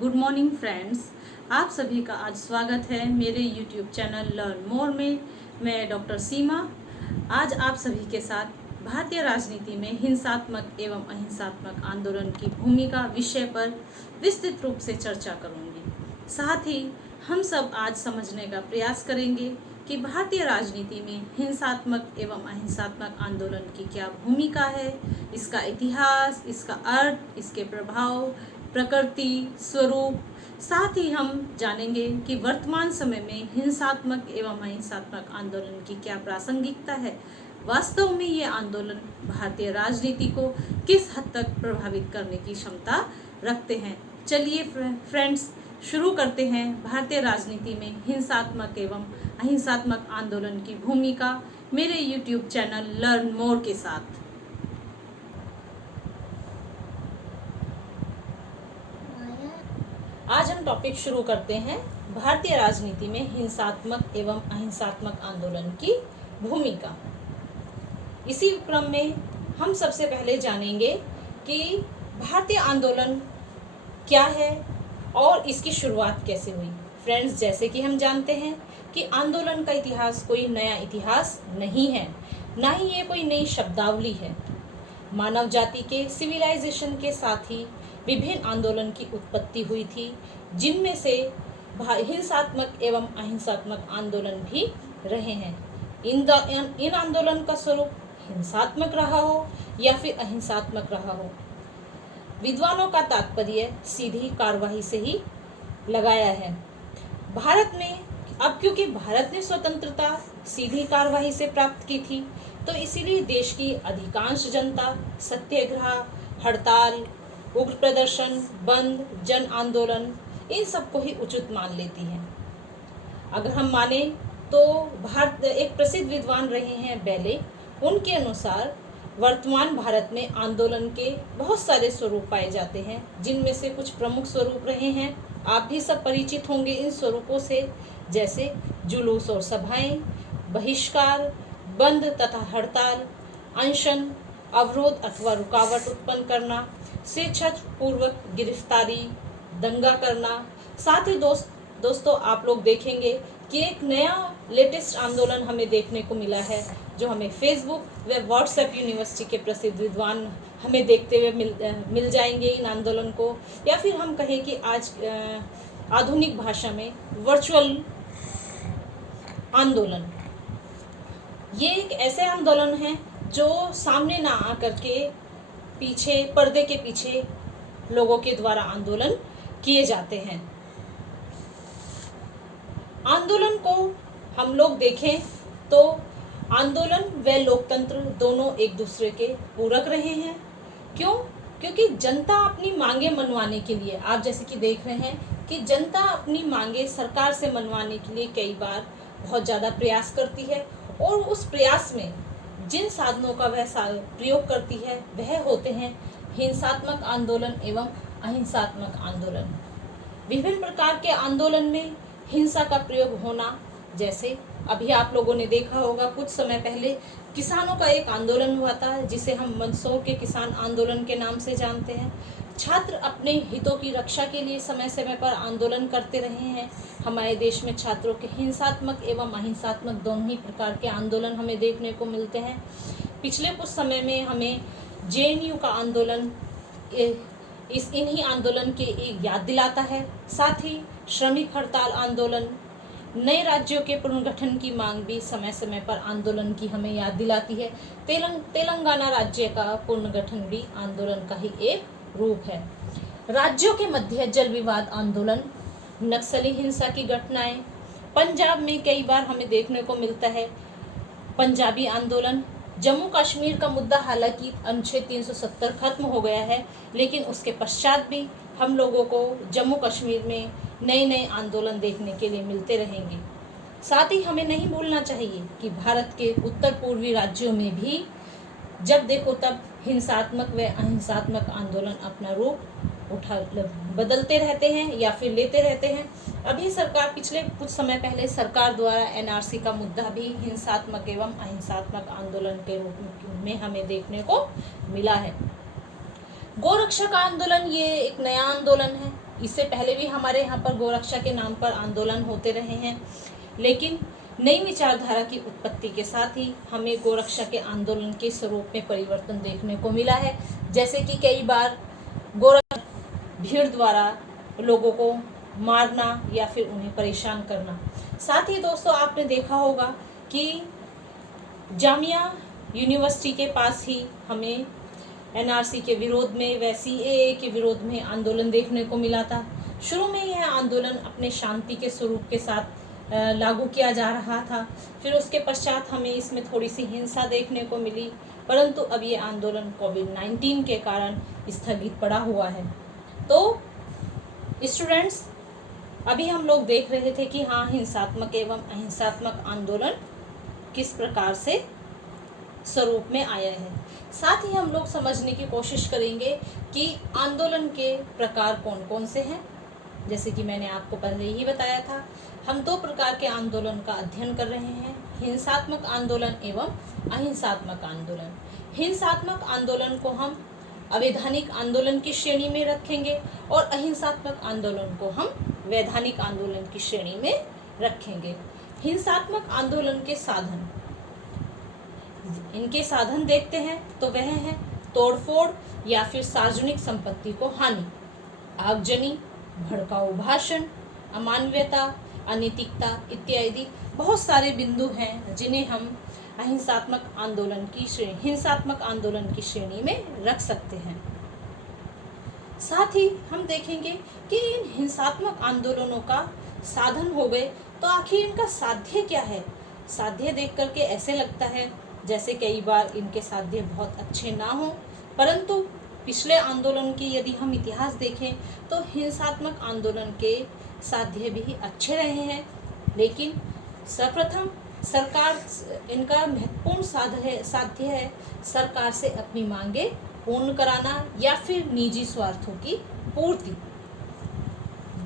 Good morning friends. आप सभी का आज स्वागत है मेरे यूट्यूब चैनल लर्न मोर में। मैं डॉक्टर सीमा आज आप सभी के साथ भारतीय राजनीति में हिंसात्मक एवं अहिंसात्मक आंदोलन की भूमिका विषय पर विस्तृत रूप से चर्चा करूंगी। साथ ही हम सब आज समझने का प्रयास करेंगे कि भारतीय राजनीति में हिंसात्मक एवं अहिंसात्मक आंदोलन की क्या भूमिका है, इसका इतिहास, इसका अर्थ, इसके प्रभाव, प्रकृति, स्वरूप। साथ ही हम जानेंगे कि वर्तमान समय में हिंसात्मक एवं अहिंसात्मक आंदोलन की क्या प्रासंगिकता है, वास्तव में ये आंदोलन भारतीय राजनीति को किस हद तक प्रभावित करने की क्षमता रखते हैं। चलिए फ्रेंड्स, शुरू करते हैं भारतीय राजनीति में हिंसात्मक एवं अहिंसात्मक आंदोलन की भूमिका मेरे यूट्यूब चैनल लर्न मोर के साथ। आज हम टॉपिक शुरू करते हैं भारतीय राजनीति में हिंसात्मक एवं अहिंसात्मक आंदोलन की भूमिका। इसी क्रम में हम सबसे पहले जानेंगे कि भारतीय आंदोलन क्या है और इसकी शुरुआत कैसे हुई। फ्रेंड्स, जैसे कि हम जानते हैं कि आंदोलन का इतिहास कोई नया इतिहास नहीं है, ना ही ये कोई नई शब्दावली है। मानव जाति के सिविलाइजेशन के साथ ही विभिन्न आंदोलन की उत्पत्ति हुई थी, जिनमें से हिंसात्मक एवं अहिंसात्मक आंदोलन भी रहे हैं। इन आंदोलन का स्वरूप हिंसात्मक रहा हो या फिर अहिंसात्मक रहा हो, विद्वानों का तात्पर्य सीधी कार्यवाही से ही लगाया है। भारत में अब क्योंकि भारत ने स्वतंत्रता सीधी कार्यवाही से प्राप्त की थी, तो इसीलिए देश की अधिकांश जनता सत्याग्रह, हड़ताल, उग्र प्रदर्शन, बंद, जन आंदोलन, इन सबको ही उचित मान लेती है। अगर हम माने तो भारत एक प्रसिद्ध विद्वान रहे हैं बेले, उनके अनुसार वर्तमान भारत में आंदोलन के बहुत सारे स्वरूप पाए जाते हैं, जिनमें से कुछ प्रमुख स्वरूप रहे हैं। आप भी सब परिचित होंगे इन स्वरूपों से, जैसे जुलूस और सभाएं, बहिष्कार, बंद तथा हड़ताल, अनशन, अवरोध अथवा रुकावट उत्पन्न करना, स्वेच्छापूर्वक गिरफ्तारी, दंगा करना। साथ ही दोस्तों आप लोग देखेंगे कि एक नया लेटेस्ट आंदोलन हमें देखने को मिला है, जो हमें फेसबुक व व्हाट्सएप यूनिवर्सिटी के प्रसिद्ध विद्वान हमें देखते हुए मिल जाएंगे इन आंदोलन को, या फिर हम कहें कि आज आधुनिक भाषा में वर्चुअल आंदोलन। ये एक ऐसे आंदोलन है जो सामने ना आकर के पीछे, पर्दे के पीछे लोगों के द्वारा आंदोलन किए जाते हैं। आंदोलन को हम लोग देखें तो आंदोलन व लोकतंत्र दोनों एक दूसरे के पूरक रहे हैं। क्यों? क्योंकि जनता अपनी मांगे मनवाने के लिए, आप जैसे कि देख रहे हैं कि जनता अपनी मांगे सरकार से मनवाने के लिए कई बार बहुत ज़्यादा प्रयास करती है, और उस प्रयास में जिन साधनों का वह प्रयोग करती है वह होते हैं हिंसात्मक आंदोलन एवं अहिंसात्मक आंदोलन। विभिन्न प्रकार के आंदोलन में हिंसा का प्रयोग होना, जैसे अभी आप लोगों ने देखा होगा कुछ समय पहले किसानों का एक आंदोलन हुआ था, जिसे हम मंदसौर के किसान आंदोलन के नाम से जानते हैं। छात्र अपने हितों की रक्षा के लिए समय समय पर आंदोलन करते रहे हैं। हमारे देश में छात्रों के हिंसात्मक एवं अहिंसात्मक दोनों ही प्रकार के आंदोलन हमें देखने को मिलते हैं। पिछले कुछ समय में हमें जेएनयू का आंदोलन इन्हीं आंदोलन के एक याद दिलाता है। साथ ही श्रमिक हड़ताल आंदोलन, नए राज्यों के पुनर्गठन की मांग भी समय समय पर आंदोलन की हमें याद दिलाती है। तेलंगाना राज्य का पुनर्गठन भी आंदोलन का ही एक रूप है। राज्यों के मध्य जल विवाद आंदोलन, नक्सली हिंसा की घटनाएं, पंजाब में कई बार हमें देखने को मिलता है पंजाबी आंदोलन। जम्मू कश्मीर का मुद्दा हालांकि अनुच्छेद 370 खत्म हो गया है, लेकिन उसके पश्चात भी हम लोगों को जम्मू कश्मीर में नए नए आंदोलन देखने के लिए मिलते रहेंगे। साथ ही हमें नहीं भूलना चाहिए कि भारत के उत्तर पूर्वी राज्यों में भी जब देखो तब हिंसात्मक व अहिंसात्मक आंदोलन अपना रूप बदलते रहते हैं या फिर लेते रहते हैं। अभी सरकार पिछले कुछ समय पहले सरकार द्वारा एनआरसी का मुद्दा भी हिंसात्मक एवं अहिंसात्मक आंदोलन के रूप में हमें देखने को मिला है। गोरक्षा का आंदोलन ये एक नया आंदोलन है। इससे पहले भी हमारे यहाँ पर गोरक्षा के नाम पर आंदोलन होते रहे हैं, लेकिन नई विचारधारा की उत्पत्ति के साथ ही हमें गोरक्षा के आंदोलन के स्वरूप में परिवर्तन देखने को मिला है। जैसे कि कई बार गोरक्षा भीड़ द्वारा लोगों को मारना या फिर उन्हें परेशान करना। साथ ही दोस्तों आपने देखा होगा कि जामिया यूनिवर्सिटी के पास ही हमें एनआरसी के विरोध में व सीएए के विरोध में आंदोलन देखने को मिला था। शुरू में यह आंदोलन अपने शांति के स्वरूप के साथ लागू किया जा रहा था, फिर उसके पश्चात हमें इसमें थोड़ी सी हिंसा देखने को मिली, परंतु अब ये आंदोलन कोविड-19 के कारण स्थगित पड़ा हुआ है। तो स्टूडेंट्स, अभी हम लोग देख रहे थे कि हाँ, हिंसात्मक एवं अहिंसात्मक आंदोलन किस प्रकार से स्वरूप में आया है। साथ ही हम लोग समझने की कोशिश करेंगे कि आंदोलन के प्रकार कौन कौन से हैं। जैसे कि मैंने आपको पहले ही बताया था, हम दो प्रकार के आंदोलन का अध्ययन कर रहे हैं, हिंसात्मक आंदोलन एवं अहिंसात्मक आंदोलन। हिंसात्मक आंदोलन को हम अवैधानिक आंदोलन की श्रेणी में रखेंगे और अहिंसात्मक आंदोलन को हम वैधानिक आंदोलन की श्रेणी में रखेंगे। हिंसात्मक आंदोलन के साधन, इनके साधन देखते हैं तो वह है तोड़फोड़ या फिर सार्वजनिक संपत्ति को हानि, आगजनी, भड़काऊ भाषण, अमानवीयता, अनैतिकता इत्यादि बहुत सारे बिंदु हैं जिन्हें हम हिंसात्मक आंदोलन की श्रेणी में रख सकते हैं। साथ ही हम देखेंगे कि इन हिंसात्मक आंदोलनों का साधन हो गए तो आखिर इनका साध्य क्या है। साध्य देख करके ऐसे लगता है जैसे कई बार इनके साध्य बहुत अच्छे ना हो, परंतु पिछले आंदोलन की यदि हम इतिहास देखें तो हिंसात्मक आंदोलन के साध्य भी अच्छे रहे हैं। लेकिन सर्वप्रथम सरकार, इनका महत्वपूर्ण साध्य है सरकार से अपनी मांगे पूर्ण कराना या फिर निजी स्वार्थों की पूर्ति।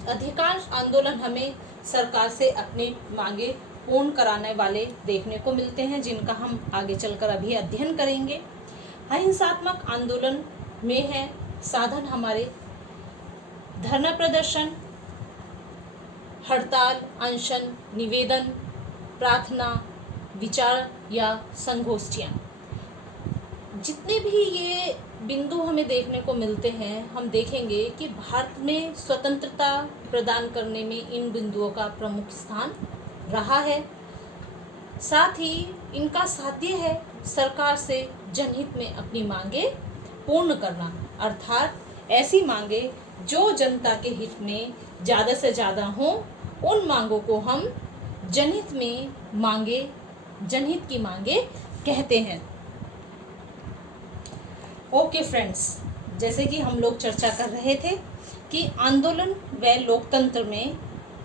अधिकांश आंदोलन हमें सरकार से अपनी मांगे पूर्ण कराने वाले देखने को मिलते हैं, जिनका हम आगे चलकर अभी अध्ययन करेंगे। अहिंसात्मक आंदोलन में है साधन हमारे धरना प्रदर्शन, हड़ताल, अनशन, निवेदन, प्रार्थना, विचार या संगोष्ठियाँ। जितने भी ये बिंदु हमें देखने को मिलते हैं, हम देखेंगे कि भारत में स्वतंत्रता प्रदान करने में इन बिंदुओं का प्रमुख स्थान रहा है। साथ ही इनका साध्य है सरकार से जनहित में अपनी मांगे पूर्ण करना, अर्थात ऐसी मांगे जो जनता के हित में ज़्यादा से ज़्यादा हों, उन मांगों को हम जनहित की मांगे कहते हैं। ओके फ्रेंड्स, जैसे कि हम लोग चर्चा कर रहे थे कि आंदोलन व लोकतंत्र में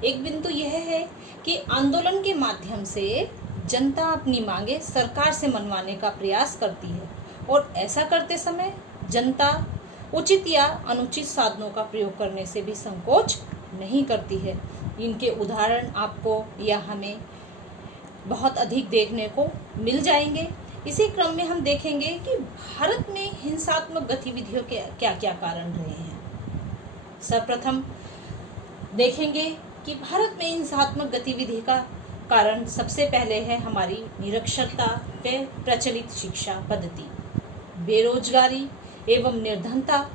एक बिंदु यह है कि आंदोलन के माध्यम से जनता अपनी मांगे सरकार से मनवाने का प्रयास करती है और ऐसा करते समय जनता उचित या अनुचित साधनों का प्रयोग करने से भी संकोच नहीं करती है। इनके उदाहरण आपको या हमें बहुत अधिक देखने को मिल जाएंगे। इसी क्रम में हम देखेंगे कि भारत में हिंसात्मक गतिविधियों के क्या क्या कारण रहे हैं। सर्वप्रथम देखेंगे कि भारत में हिंसात्मक गतिविधि का कारण सबसे पहले है हमारी निरक्षरता व प्रचलित शिक्षा पद्धति, बेरोजगारी एवं निर्धनता,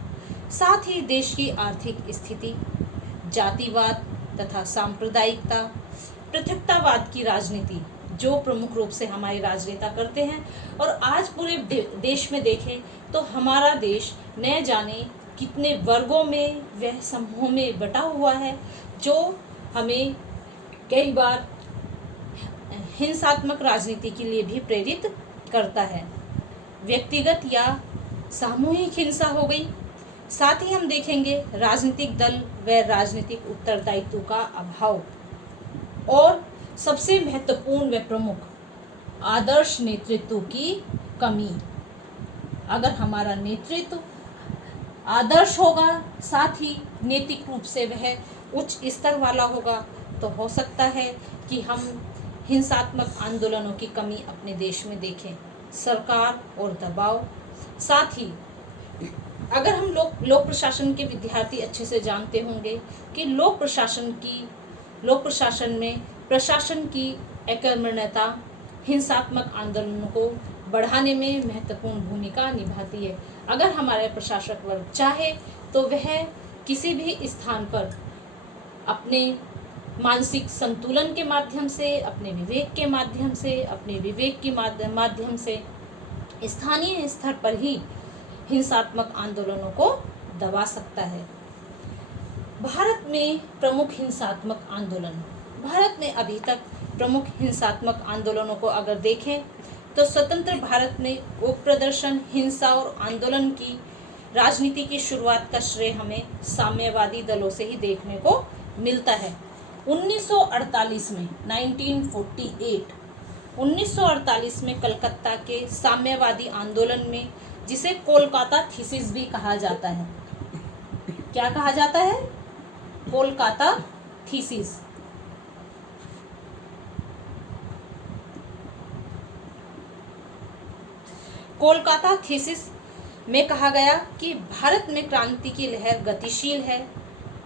साथ ही देश की आर्थिक स्थिति, जातिवाद तथा सांप्रदायिकता, पृथकतावाद की राजनीति जो प्रमुख रूप से हमारे राजनेता करते हैं। और आज पूरे देश में देखें तो हमारा देश न जाने कितने वर्गों में व समूहों में बटा हुआ है, जो हमें कई बार हिंसात्मक राजनीति के लिए भी प्रेरित करता है। व्यक्तिगत या सामूहिक हिंसा हो गई। साथ ही हम देखेंगे राजनीतिक दल व राजनीतिक उत्तरदायित्व का अभाव और सबसे महत्वपूर्ण व प्रमुख आदर्श नेतृत्व की कमी। अगर हमारा नेतृत्व आदर्श होगा, साथ ही नैतिक रूप से वह उच्च स्तर वाला होगा, तो हो सकता है कि हम हिंसात्मक आंदोलनों की कमी अपने देश में देखें। सरकार और दबाव, साथ ही अगर हम लोक प्रशासन के विद्यार्थी अच्छे से जानते होंगे कि लोक प्रशासन में प्रशासन की एकर्मण्यता हिंसात्मक आंदोलनों को बढ़ाने में महत्वपूर्ण भूमिका निभाती है। अगर हमारे प्रशासक वर्ग चाहे तो वह किसी भी स्थान पर अपने मानसिक संतुलन के माध्यम से, अपने विवेक के माध्यम से स्थानीय स्तर पर ही हिंसात्मक आंदोलनों को दबा सकता है। भारत में अभी तक प्रमुख हिंसात्मक आंदोलनों को अगर देखें तो स्वतंत्र भारत में उग्र प्रदर्शन, हिंसा और आंदोलन की राजनीति की शुरुआत का श्रेय हमें साम्यवादी दलों से ही देखने को मिलता है। 1948 में कलकत्ता के साम्यवादी आंदोलन में, जिसे कोलकाता थीसिस भी कहा जाता है, क्या कहा जाता है? कोलकाता थीसिस। कोलकाता थीसिस में कहा गया कि भारत में क्रांति की लहर गतिशील है।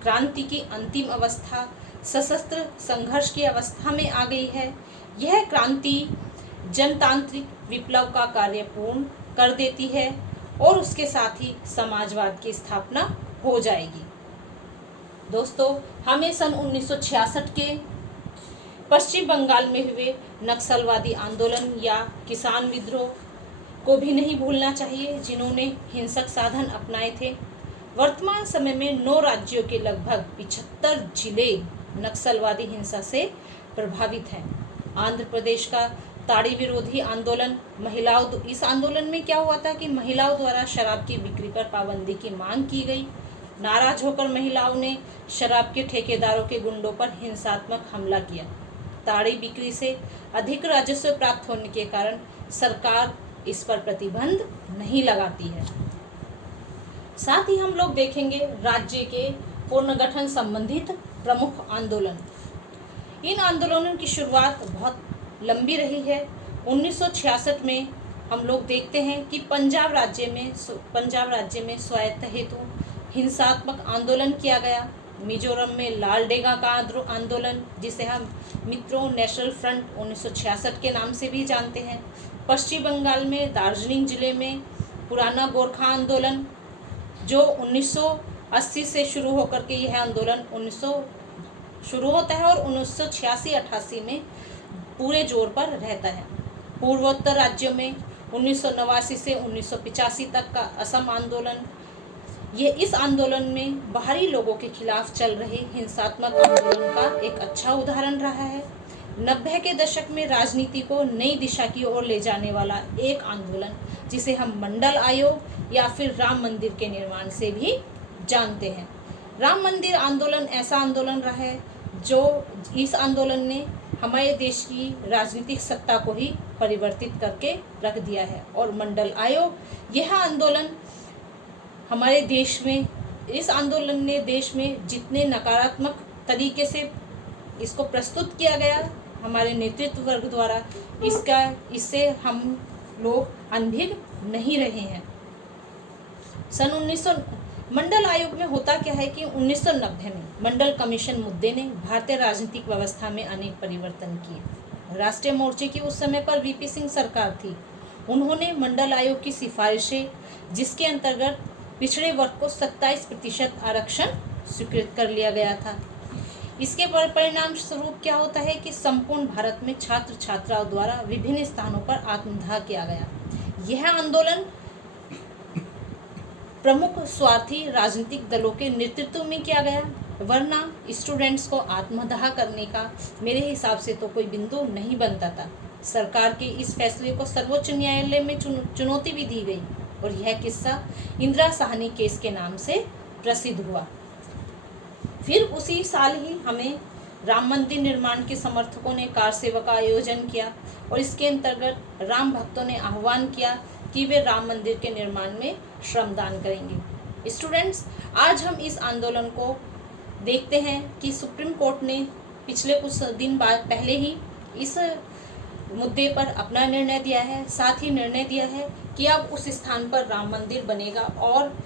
क्रांति की अंतिम अवस्था सशस्त्र संघर्ष की अवस्था में आ गई है। यह क्रांति जनतांत्रिक विप्लव का कार्य पूर्ण कर देती है और उसके साथ ही समाजवाद की स्थापना हो जाएगी। दोस्तों, हमें सन 1966 के पश्चिम बंगाल में हुए नक्सलवादी आंदोलन या किसान विद्रोह को भी नहीं भूलना चाहिए, जिन्होंने हिंसक साधन अपनाए थे। वर्तमान समय में 9 राज्यों के लगभग 75 जिले नक्सलवादी हिंसा से प्रभावित हैं। आंध्र प्रदेश का ताड़ी विरोधी आंदोलन, इस आंदोलन में क्या हुआ था कि महिलाओं द्वारा शराब की बिक्री पर पाबंदी की मांग की गई। नाराज होकर महिलाओं ने शराब के ठेकेदारों के गुंडों पर हिंसात्मक हमला किया। ताड़ी बिक्री से अधिक राजस्व प्राप्त होने के कारण सरकार इस पर प्रतिबंध नहीं लगाती है। साथ ही हम लोग देखेंगे राज्य के पुनर्गठन संबंधित प्रमुख आंदोलन। इन आंदोलनों की शुरुआत बहुत लंबी रही है। 1966 में हम लोग देखते हैं कि पंजाब राज्य में स्वायत्त हेतु हिंसात्मक आंदोलन किया गया। मिजोरम में लालडेगा का आंदोलन, जिसे हम मित्रों नेशनल फ्रंट 1966 के नाम से भी जानते हैं। पश्चिम बंगाल में दार्जिलिंग जिले में पुराना गोरखा आंदोलन, जो 1980 से शुरू होकर के यह आंदोलन शुरू होता है और 1986-88 में पूरे जोर पर रहता है। पूर्वोत्तर राज्यों में 1989 से 1985 तक का असम आंदोलन, ये इस आंदोलन में बाहरी लोगों के खिलाफ चल रहे हिंसात्मक आंदोलन का एक अच्छा उदाहरण रहा है। 90 के दशक में राजनीति को नई दिशा की ओर ले जाने वाला एक आंदोलन, जिसे हम मंडल आयोग या फिर राम मंदिर के निर्माण से भी जानते हैं। राम मंदिर आंदोलन ऐसा आंदोलन रहा है जो इस आंदोलन ने हमारे देश की राजनीतिक सत्ता को ही परिवर्तित करके रख दिया है। और मंडल आयोग, यह आंदोलन हमारे देश में, इस आंदोलन ने देश में जितने नकारात्मक तरीके से इसको प्रस्तुत किया गया हमारे नेतृत्व वर्ग द्वारा, इससे हम लोग अनभिज्ञ नहीं रहे हैं। मंडल आयोग में होता क्या है कि 1990 में मंडल कमीशन मुद्दे ने भारतीय राजनीतिक व्यवस्था में अनेक परिवर्तन किए। राष्ट्रीय मोर्चे की उस समय पर वीपी सिंह सरकार थी। उन्होंने मंडल आयोग की सिफारिशें, जिसके अंतर्गत पिछड़े वर्ग को 27% आरक्षण स्वीकृत कर लिया गया था। इसके परिणाम स्वरूप क्या होता है कि संपूर्ण भारत में छात्र छात्राओं द्वारा विभिन्न स्थानों पर आत्मदाह किया गया। यह आंदोलन प्रमुख स्वार्थी राजनीतिक दलों के नेतृत्व में किया गया, वरना स्टूडेंट्स को आत्मदाह करने का मेरे हिसाब से तो कोई बिंदु नहीं बनता था। सरकार के इस फैसले को सर्वोच्च न्यायालय में चुनौती भी दी गई और यह किस्सा इंदिरा साहनी केस के नाम से प्रसिद्ध हुआ। फिर उसी साल ही हमें राम मंदिर निर्माण के समर्थकों ने कार सेवा का आयोजन किया और इसके अंतर्गत राम भक्तों ने आह्वान किया कि वे राम मंदिर के निर्माण में श्रमदान करेंगे। स्टूडेंट्स, आज हम इस आंदोलन को देखते हैं कि सुप्रीम कोर्ट ने पिछले कुछ दिन बाद पहले ही इस मुद्दे पर अपना निर्णय दिया है। साथ ही निर्णय दिया है कि अब उस स्थान पर राम मंदिर बनेगा और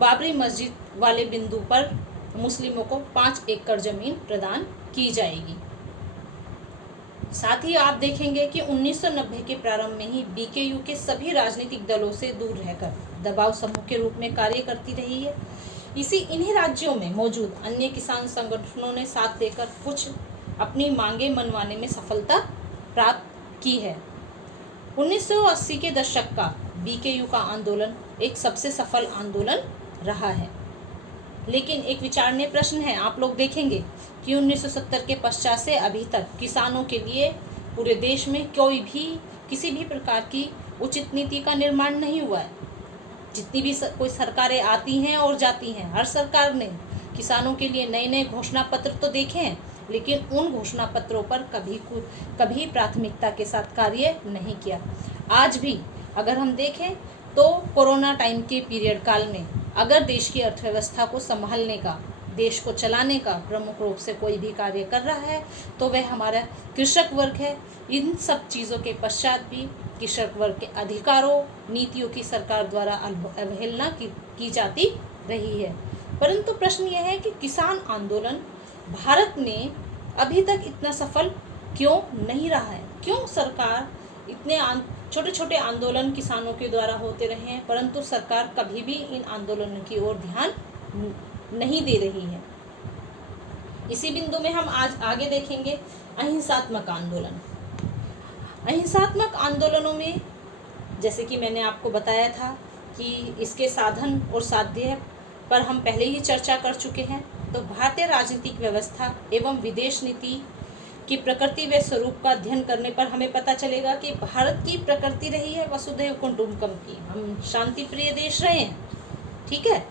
बाबरी मस्जिद वाले बिंदु पर मुस्लिमों को 5 एकड़ जमीन प्रदान की जाएगी। साथ ही आप देखेंगे कि 1990 के प्रारंभ में ही बीकेयू के सभी राजनीतिक दलों से दूर रहकर दबाव समूह के रूप में कार्य करती रही है। इन्हीं राज्यों में मौजूद अन्य किसान संगठनों ने साथ देकर कुछ अपनी मांगे मनवाने में सफलता प्राप्त की है। 1980 के दशक का बीकेयू का आंदोलन एक सबसे सफल आंदोलन रहा है। लेकिन एक विचारणीय प्रश्न है, आप लोग देखेंगे कि 1970 के पश्चात से अभी तक किसानों के लिए पूरे देश में किसी भी प्रकार की उचित नीति का निर्माण नहीं हुआ है। जितनी भी कोई सरकारें आती हैं और जाती हैं, हर सरकार ने किसानों के लिए नए नए घोषणा पत्र तो देखे हैं, लेकिन उन घोषणा पत्रों पर कभी प्राथमिकता के साथ कार्य नहीं किया। आज भी अगर हम देखें तो कोरोना टाइम के पीरियड काल में अगर देश की अर्थव्यवस्था को संभालने का, देश को चलाने का प्रमुख रूप से कोई भी कार्य कर रहा है तो वह हमारा कृषक वर्ग है। इन सब चीज़ों के पश्चात भी कृषक वर्ग के अधिकारों, नीतियों की सरकार द्वारा अवहेलना की जाती रही है। परंतु प्रश्न यह है कि किसान आंदोलन भारत में अभी तक इतना सफल क्यों नहीं रहा है? क्यों सरकार इतने छोटे छोटे आंदोलन किसानों के द्वारा होते रहे हैं, परंतु सरकार कभी भी इन आंदोलनों की ओर ध्यान नहीं दे रही है। इसी बिंदु में हम आज आगे देखेंगे अहिंसात्मक आंदोलन। अहिंसात्मक आंदोलनों में जैसे कि मैंने आपको बताया था कि इसके साधन और साध्य पर हम पहले ही चर्चा कर चुके हैं। तो भारतीय राजनीतिक व्यवस्था एवं विदेश नीति की प्रकृति व स्वरूप का अध्ययन करने पर हमें पता चलेगा कि भारत की प्रकृति रही है वसुधैव कुटुंबकम की। हम शांति प्रिय देश रहे हैं, ठीक है,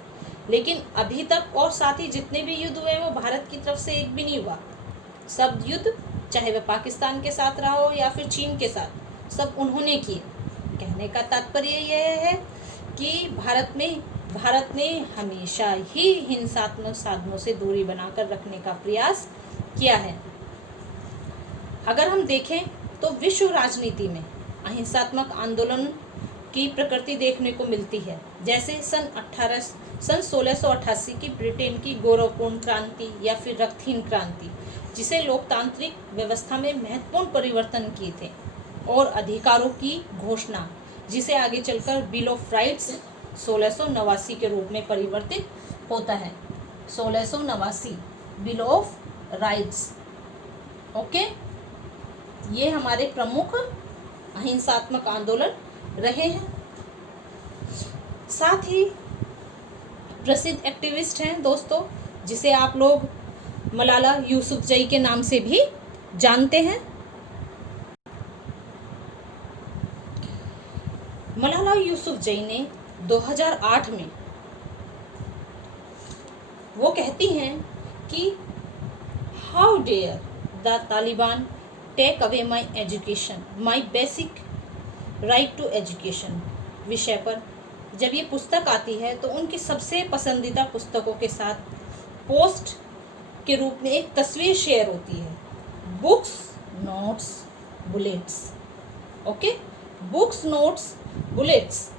लेकिन अभी तक और साथ ही जितने भी युद्ध हुए वो भारत की तरफ से एक भी नहीं हुआ। सब युद्ध चाहे वह पाकिस्तान के साथ रहा हो या फिर चीन के साथ, सब उन्होंने किए। कहने का तात्पर्य यह है कि भारत ने हमेशा ही हिंसात्मक साधनों से दूरी बनाकर रखने का प्रयास किया है। अगर हम देखें तो विश्व राजनीति में अहिंसात्मक आंदोलन की प्रकृति देखने को मिलती है। जैसे सन 1688 की ब्रिटेन की गौरवपूर्ण क्रांति या फिर रक्तहीन क्रांति, जिसे लोकतांत्रिक व्यवस्था में महत्वपूर्ण परिवर्तन किए थे, और अधिकारों की घोषणा, जिसे आगे चलकर बिल ऑफ राइट्स 1689 के रूप में परिवर्तित होता है। 1689 बिल ऑफ राइट्स। ओके, ये हमारे प्रमुख अहिंसात्मक आंदोलन रहे हैं। साथ ही प्रसिद्ध एक्टिविस्ट हैं दोस्तों, जिसे आप लोग मलाला यूसुफजई के नाम से भी जानते हैं। मलाला यूसुफजई ने 2008 में वो कहती हैं कि how dare the Taliban take away my education, my basic right to education विषय पर जब ये पुस्तक आती है तो उनकी सबसे पसंदीदा पुस्तकों के साथ पोस्ट के रूप में एक तस्वीर शेयर होती है, books notes bullets. Okay, books notes bullets.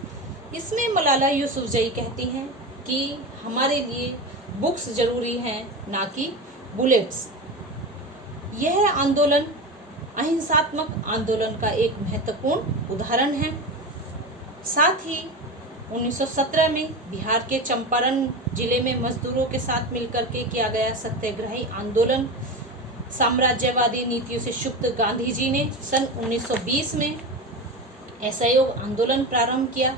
इसमें मलाला यूसुफजई कहती हैं कि हमारे लिए बुक्स जरूरी हैं, ना कि बुलेट्स। यह आंदोलन अहिंसात्मक आंदोलन का एक महत्वपूर्ण उदाहरण है। साथ ही 1917 में बिहार के चंपारण जिले में मजदूरों के साथ मिलकर के किया गया सत्याग्रही आंदोलन, साम्राज्यवादी नीतियों से क्षुब्ध गांधी जी ने सन 1920 में असहयोग आंदोलन प्रारंभ किया।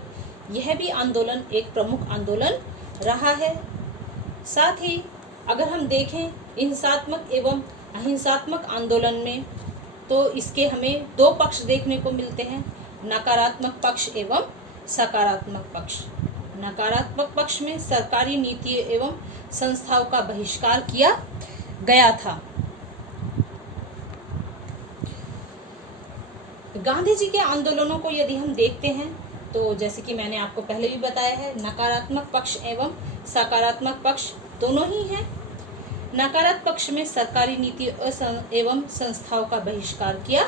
यह भी आंदोलन एक प्रमुख आंदोलन रहा है। साथ ही अगर हम देखें हिंसात्मक एवं अहिंसात्मक आंदोलन में, तो इसके हमें दो पक्ष देखने को मिलते हैं, नकारात्मक पक्ष एवं सकारात्मक पक्ष। नकारात्मक पक्ष में सरकारी नीति एवं संस्थाओं का बहिष्कार किया गया था। गांधी जी के आंदोलनों को यदि हम देखते हैं तो जैसे कि मैंने आपको पहले भी बताया है, नकारात्मक पक्ष एवं सकारात्मक पक्ष दोनों ही हैं। नकारात्मक पक्ष में सरकारी नीति एवं संस्थाओं का बहिष्कार किया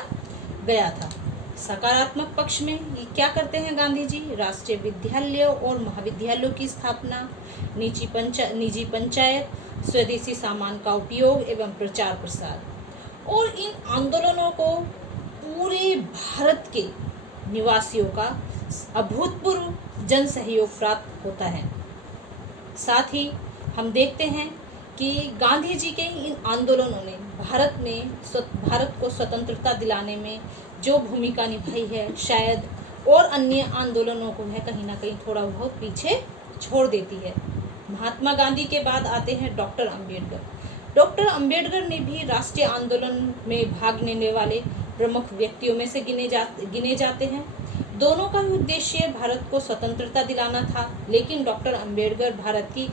गया था। सकारात्मक पक्ष में ये क्या करते हैं गांधी जी? राष्ट्रीय विद्यालयों और महाविद्यालयों की स्थापना, निजी पंचायत, स्वदेशी सामान का उपयोग एवं प्रचार प्रसार। और इन आंदोलनों को पूरे भारत के निवासियों का अभूतपूर्व जन सहयोग प्राप्त होता है। साथ ही हम देखते हैं कि गांधी जी के इन आंदोलनों ने भारत को स्वतंत्रता दिलाने में जो भूमिका निभाई है, शायद और अन्य आंदोलनों को वह कहीं ना कहीं थोड़ा बहुत पीछे छोड़ देती है। महात्मा गांधी के बाद आते हैं डॉक्टर अंबेडकर। डॉक्टर अंबेडकर ने भी राष्ट्रीय आंदोलन में भाग लेने वाले प्रमुख व्यक्तियों में से गिने जाते हैं। दोनों का उद्देश्य भारत को स्वतंत्रता दिलाना था, लेकिन डॉक्टर अंबेडकर भारत की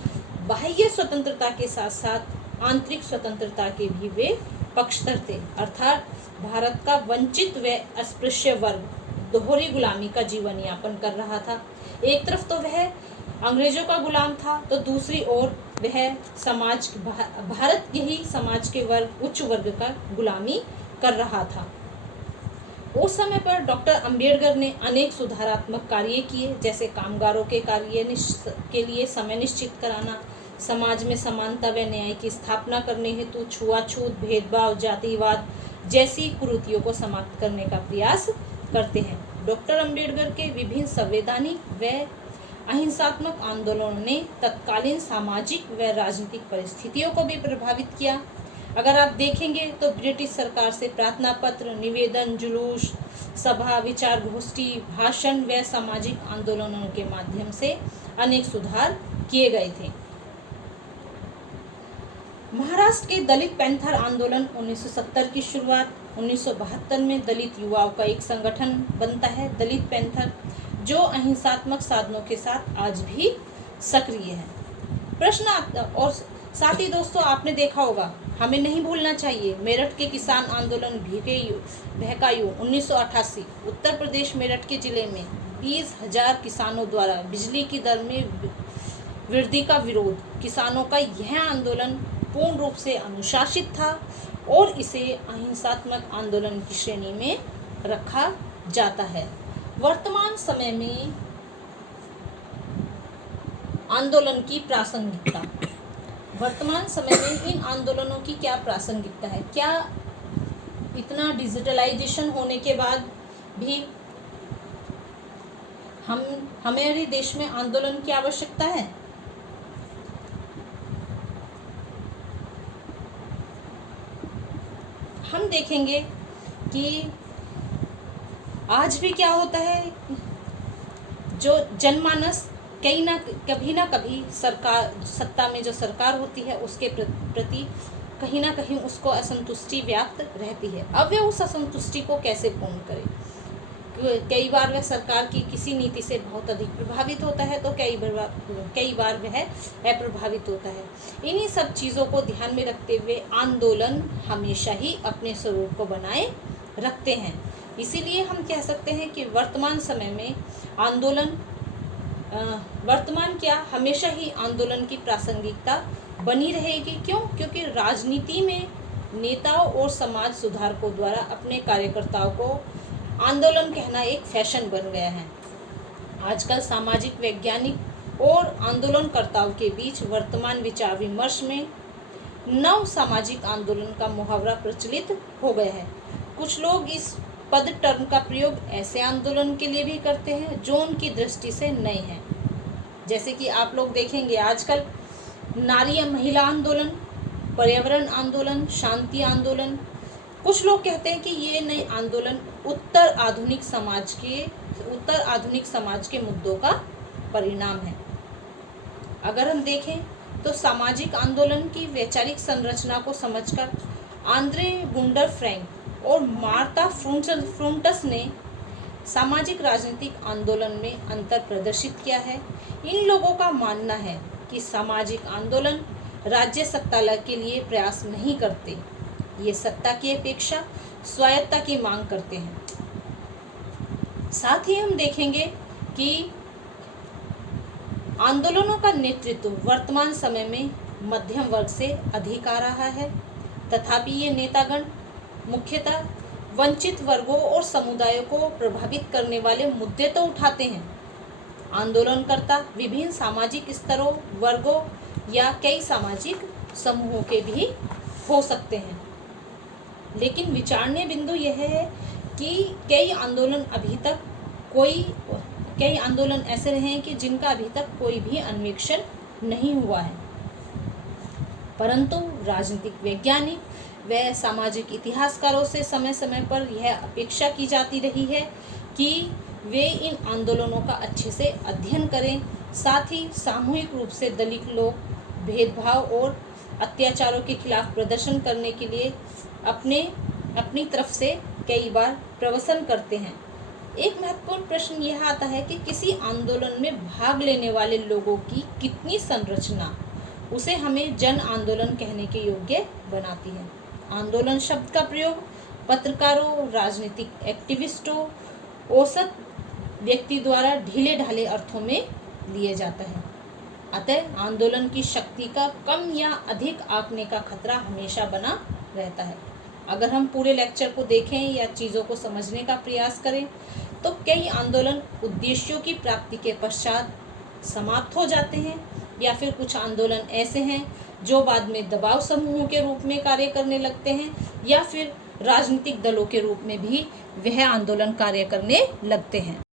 बाह्य स्वतंत्रता के साथ साथ आंतरिक स्वतंत्रता के भी वे पक्षधर थे। अर्थात भारत का वंचित व अस्पृश्य वर्ग दोहरी गुलामी का जीवन यापन कर रहा था। एक तरफ तो वह अंग्रेजों का गुलाम था, तो दूसरी ओर वह भारत यही समाज के उच्च वर्ग का गुलामी कर रहा था। उस समय पर डॉक्टर अंबेडकर ने अनेक सुधारात्मक कार्य किए, जैसे कामगारों के कार्य के लिए समय निश्चित कराना, समाज में समानता व न्याय की स्थापना करने हेतु छुआछूत, भेदभाव, जातिवाद जैसी कुरीतियों को समाप्त करने का प्रयास करते हैं। डॉक्टर अंबेडकर के विभिन्न संवैधानिक व अहिंसात्मक आंदोलनों ने तत्कालीन सामाजिक व राजनीतिक परिस्थितियों को भी प्रभावित किया। अगर आप देखेंगे तो ब्रिटिश सरकार से प्रार्थना पत्र, निवेदन, जुलूस, सभा, विचार गोष्ठी, भाषण व सामाजिक आंदोलनों के माध्यम से अनेक सुधार किए गए थे। महाराष्ट्र के दलित पैंथर आंदोलन 1970 की शुरुआत। 1972 में दलित युवाओं का एक संगठन बनता है दलित पैंथर, जो अहिंसात्मक साधनों के साथ आज भी सक्रिय है। प्रश्न और साथ ही दोस्तों आपने देखा होगा, हमें नहीं भूलना चाहिए मेरठ के किसान आंदोलन भीकायू 1988। उत्तर प्रदेश मेरठ के जिले में 20,000 किसानों द्वारा बिजली की दर में वृद्धि का विरोध। किसानों का यह आंदोलन पूर्ण रूप से अनुशासित था और इसे अहिंसात्मक आंदोलन की श्रेणी में रखा जाता है। वर्तमान समय में आंदोलन की प्रासंगिकता। वर्तमान समय में इन आंदोलनों की क्या प्रासंगिकता है? क्या इतना डिजिटलाइजेशन होने के बाद भी हमारे देश में आंदोलन की आवश्यकता है? हम देखेंगे कि आज भी क्या होता है, जो जनमानस कभी ना कभी सत्ता में जो सरकार होती है उसके प्रति कहीं ना कहीं उसको असंतुष्टि व्याप्त रहती है। अब वह उस असंतुष्टि को कैसे पूर्ण करे? कई बार वह सरकार की किसी नीति से बहुत अधिक प्रभावित होता है, तो कई बार वह अप्रभावित होता है। इन्हीं सब चीज़ों को ध्यान में रखते हुए आंदोलन हमेशा ही अपने स्वरूप को बनाए रखते हैं। इसीलिए हम कह सकते हैं कि वर्तमान समय में हमेशा ही आंदोलन की प्रासंगिकता बनी रहेगी। क्यों? क्योंकि राजनीति में नेताओं और समाज सुधारकों द्वारा अपने कार्यकर्ताओं को आंदोलन कहना एक फैशन बन गया है। आजकल सामाजिक वैज्ञानिक और आंदोलनकर्ताओं के बीच वर्तमान विचार विमर्श में नव सामाजिक आंदोलन का मुहावरा प्रचलित हो गया है। कुछ लोग इस पद टर्म का प्रयोग ऐसे आंदोलन के लिए भी करते हैं जो उनकी दृष्टि से नए हैं। जैसे कि आप लोग देखेंगे आजकल नारी या महिला आंदोलन, पर्यावरण आंदोलन, शांति आंदोलन। कुछ लोग कहते हैं कि ये नए आंदोलन उत्तर आधुनिक समाज के मुद्दों का परिणाम है। अगर हम देखें तो सामाजिक आंदोलन की वैचारिक संरचना को समझकर आंद्रे गुंडर फ्रैंक और मार्ता फ्रुंटस ने सामाजिक राजनीतिक आंदोलन में अंतर प्रदर्शित किया है। इन लोगों का मानना है कि सामाजिक आंदोलन राज्य सत्ता के लिए प्रयास नहीं करते, ये सत्ता की अपेक्षा स्वायत्तता की मांग करते हैं। साथ ही हम देखेंगे कि आंदोलनों का नेतृत्व वर्तमान समय में मध्यम वर्ग से अधिक आ रहा है, तथापि ये नेतागण मुख्यतः वंचित वर्गों और समुदायों को प्रभावित करने वाले मुद्दे तो उठाते हैं। आंदोलनकर्ता विभिन्न सामाजिक स्तरों, वर्गों या कई सामाजिक समूहों के भी हो सकते हैं। लेकिन विचारणीय बिंदु यह है कि कई आंदोलन ऐसे रहे हैं कि जिनका अभी तक कोई भी अन्वेषण नहीं हुआ है, परंतु राजनीतिक वैज्ञानिक व सामाजिक इतिहासकारों से समय समय पर यह अपेक्षा की जाती रही है कि वे इन आंदोलनों का अच्छे से अध्ययन करें, साथ ही सामूहिक रूप से दलित लोग भेदभाव और अत्याचारों के खिलाफ प्रदर्शन करने के लिए अपनी तरफ से कई बार प्रवसन करते हैं। एक महत्वपूर्ण प्रश्न यह आता है कि किसी आंदोलन में भाग लेने वाले लोगों की कितनी संरचना उसे हमें जन आंदोलन कहने के योग्य बनाती है। आंदोलन शब्द का प्रयोग पत्रकारों, राजनीतिक एक्टिविस्टों, औसत व्यक्ति द्वारा ढीले ढाले अर्थों में लिए जाता है। अतः आंदोलन की शक्ति का कम या अधिक आंकने का खतरा हमेशा बना रहता है। अगर हम पूरे लेक्चर को देखें या चीज़ों को समझने का प्रयास करें तो कई आंदोलन उद्देश्यों की प्राप्ति के पश्चात समाप्त हो जाते हैं, या फिर कुछ आंदोलन ऐसे हैं जो बाद में दबाव समूहों के रूप में कार्य करने लगते हैं, या फिर राजनीतिक दलों के रूप में भी वह आंदोलन कार्य करने लगते हैं।